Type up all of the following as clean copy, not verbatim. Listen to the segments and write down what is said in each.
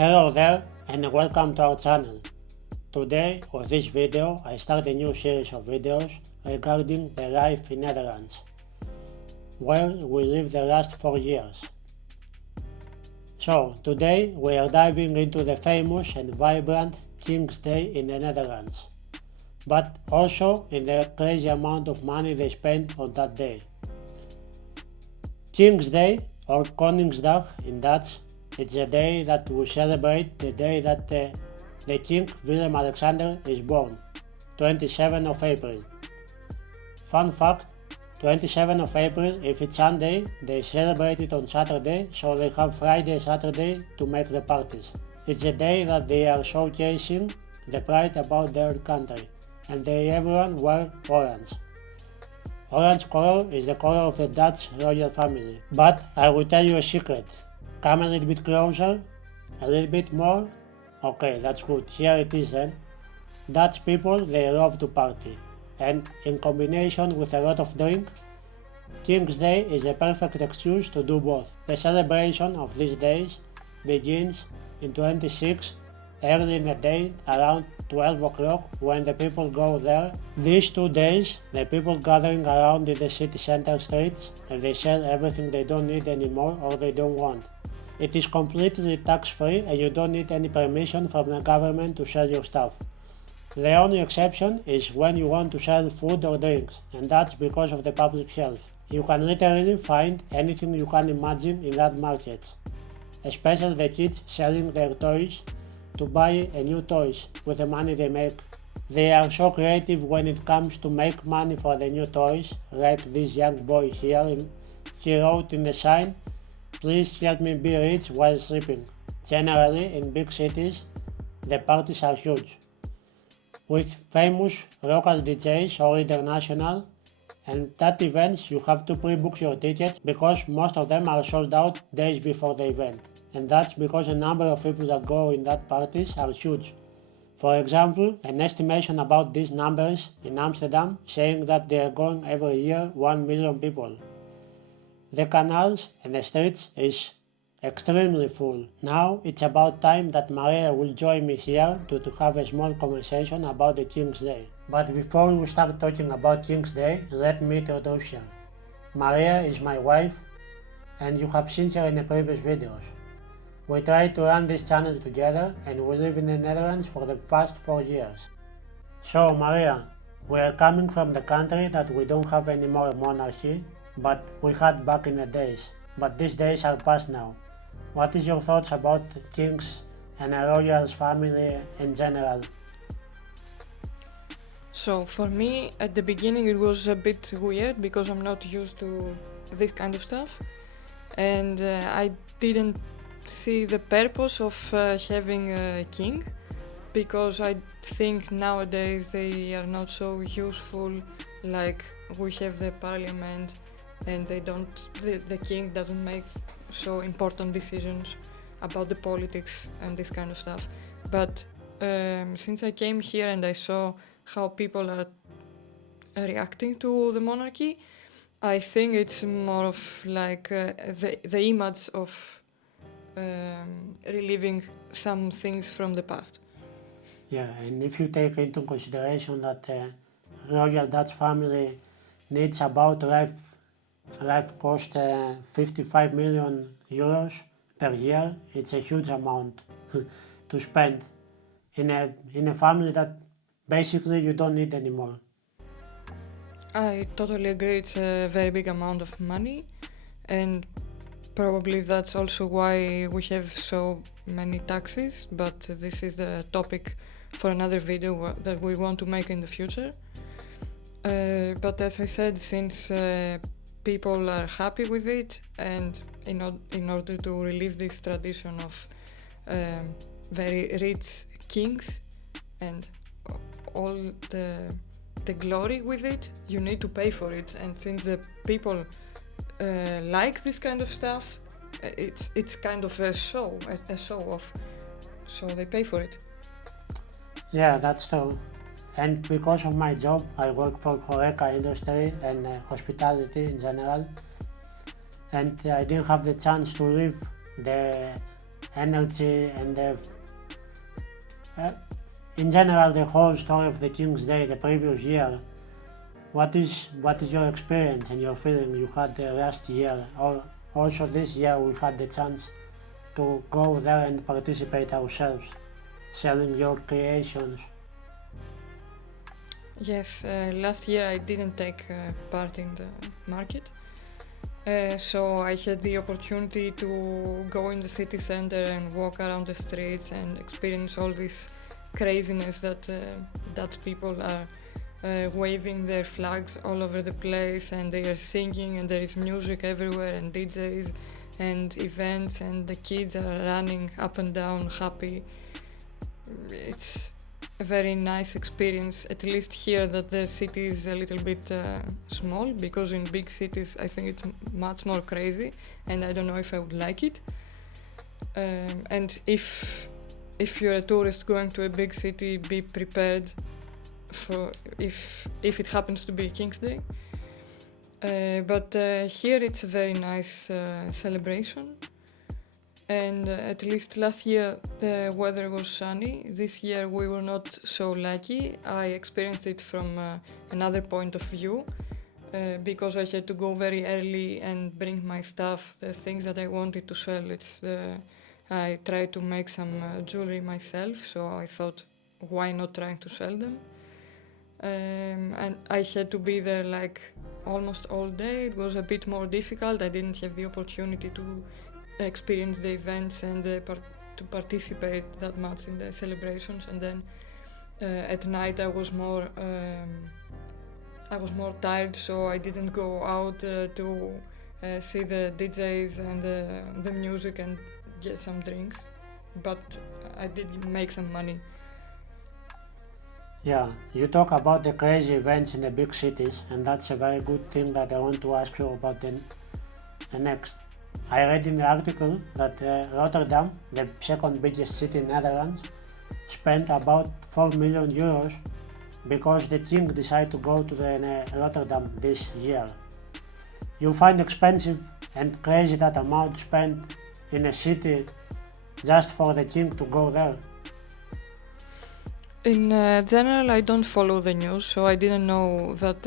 Hello there and welcome to our channel. Today, with this video, I start a new series of videos regarding the life in Netherlands, where we live the last 4 years. So, today we are diving into the famous and vibrant King's Day in the Netherlands, but also in the crazy amount of money they spend on that day. King's Day, or Koningsdag in Dutch, it's the day that we celebrate the day that the King Willem Alexander is born, 27th of April. Fun fact, 27th of April, if it's Sunday, they celebrate it on Saturday, so they have Friday, Saturday to make the parties. It's a day that they are showcasing the pride about their country, and everyone wear orange. Orange color is the color of the Dutch royal family. But I will tell you a secret. Come a little bit closer, a little bit more. Okay, that's good. Here it is then. Dutch people, they love to party. And in combination with a lot of drink, King's Day is a perfect excuse to do both. The celebration of these days begins in 26 early in the day around 12 o'clock when the people go there. These 2 days the people gathering around in the city center streets and they sell everything they don't need anymore or they don't want. It is completely tax free and you don't need any permission from the government to sell your stuff. The only exception is when you want to sell food or drinks, and that's because of the public health. You can literally find anything you can imagine in that market, especially the kids selling their toys to buy a new toys with the money they make. They are so creative when it comes to make money for the new toys, like this young boy here. He wrote in the sign, "Please help me be rich while sleeping." Generally, in big cities, the parties are huge, with famous local DJs or international, and at events you have to pre-book your tickets because most of them are sold out days before the event. And that's because the number of people that go in that parties are huge. For example, an estimation about these numbers in Amsterdam saying that they are going every year 1 million people. The canals and the streets is extremely full. Now it's about time that Maria will join me here to have a small conversation about the King's Day. But before we start talking about King's Day, let me introduce her. Maria is my wife and you have seen her in the previous videos. We tried to run this channel together and we live in the Netherlands for the past 4 years. So Maria, we are coming from the country that we don't have any more monarchy, but we had back in the days. But these days are past now. What is your thoughts about kings and a royals family in general? So for me, at the beginning it was a bit weird because I'm not used to this kind of stuff, and I didn't see the purpose of having a king, because I think nowadays they are not so useful. Like we have the parliament and the king doesn't make so important decisions about the politics and this kind of stuff. But since I came here and I saw how people are reacting to the monarchy, I think it's more of like the image of reliving some things from the past. Yeah, and if you take into consideration that the royal Dutch family needs about life cost 55 million euros per year, it's a huge amount to spend in a family that basically you don't need anymore. I totally agree, it's a very big amount of money, and probably that's also why we have so many taxes, but this is the topic for another video that we want to make in the future. But as I said, since people are happy with it, and in order to relive this tradition of very rich kings and all the glory with it, you need to pay for it. And since the people like this kind of stuff, it's kind of a show off, so they pay for it. Yeah, that's true. And because of my job, I work for HoReCa industry and hospitality in general. And I didn't have the chance to live energy and in general the whole story of the King's Day the previous year. What is your experience and your feeling you had last year, or also this year we had the chance to go there and participate ourselves, selling your creations? Yes, last year I didn't take part in the market, so I had the opportunity to go in the city center and walk around the streets and experience all this craziness that people are waving their flags all over the place, and they are singing, and there is music everywhere, and DJs and events, and the kids are running up and down happy. It's a very nice experience, at least here, that the city is a little bit small, because in big cities I think it's much more crazy, and I don't know if I would like it. And if you're a tourist going to a big city, be prepared for if it happens to be King's Day. But here it's a very nice celebration, and at least last year the weather was sunny. This year we were not so lucky. I experienced it from another point of view, because I had to go very early and bring my stuff, the things that I wanted to sell. I tried to make some jewelry myself, so I thought, why not trying to sell them? And I had to be there like almost all day. It was a bit more difficult. I didn't have the opportunity to experience the events and to participate that much in the celebrations. And then at night I was more tired, so I didn't go out to see the DJs and the music and get some drinks, but I did make some money. Yeah, you talk about the crazy events in the big cities, and that's a very good thing that I want to ask you about the next. I read in the article that Rotterdam, the second biggest city in Netherlands, spent about 4 million euros because the king decided to go to Rotterdam this year. You find expensive and crazy that amount spent in a city just for the king to go there? In general, I don't follow the news, so I didn't know that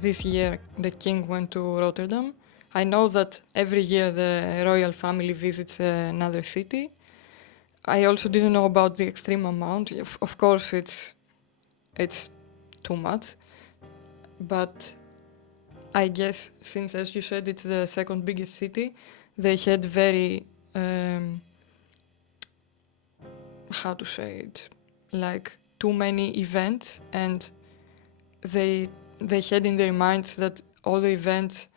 this year the king went to Rotterdam. I know that every year the royal family visits another city. I also didn't know about the extreme amount. Of course, it's too much, but I guess since, as you said, it's the second biggest city, they had very how to say it, like too many events, and they had in their minds that all the events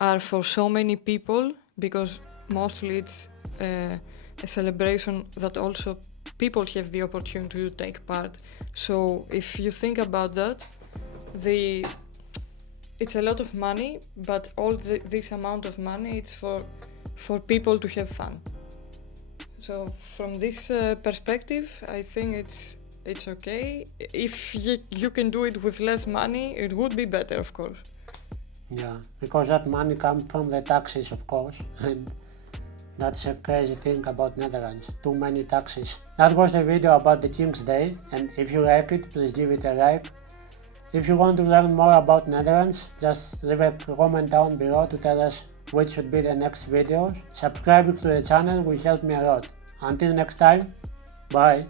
are for so many people, because mostly it's a celebration that also people have the opportunity to take part. So if you think about that, it's a lot of money, but this amount of money, it's for people to have fun. So from this perspective, I think it's okay. If you can do it with less money, it would be better, of course. Yeah, because that money comes from the taxes, of course, and that's a crazy thing about Netherlands, too many taxes. That was the video about the King's Day, and if you like it, please give it a like. If you want to learn more about Netherlands, just leave a comment down below to tell us which should be the next videos. Subscribing to the channel will help me a lot. Until next time, bye.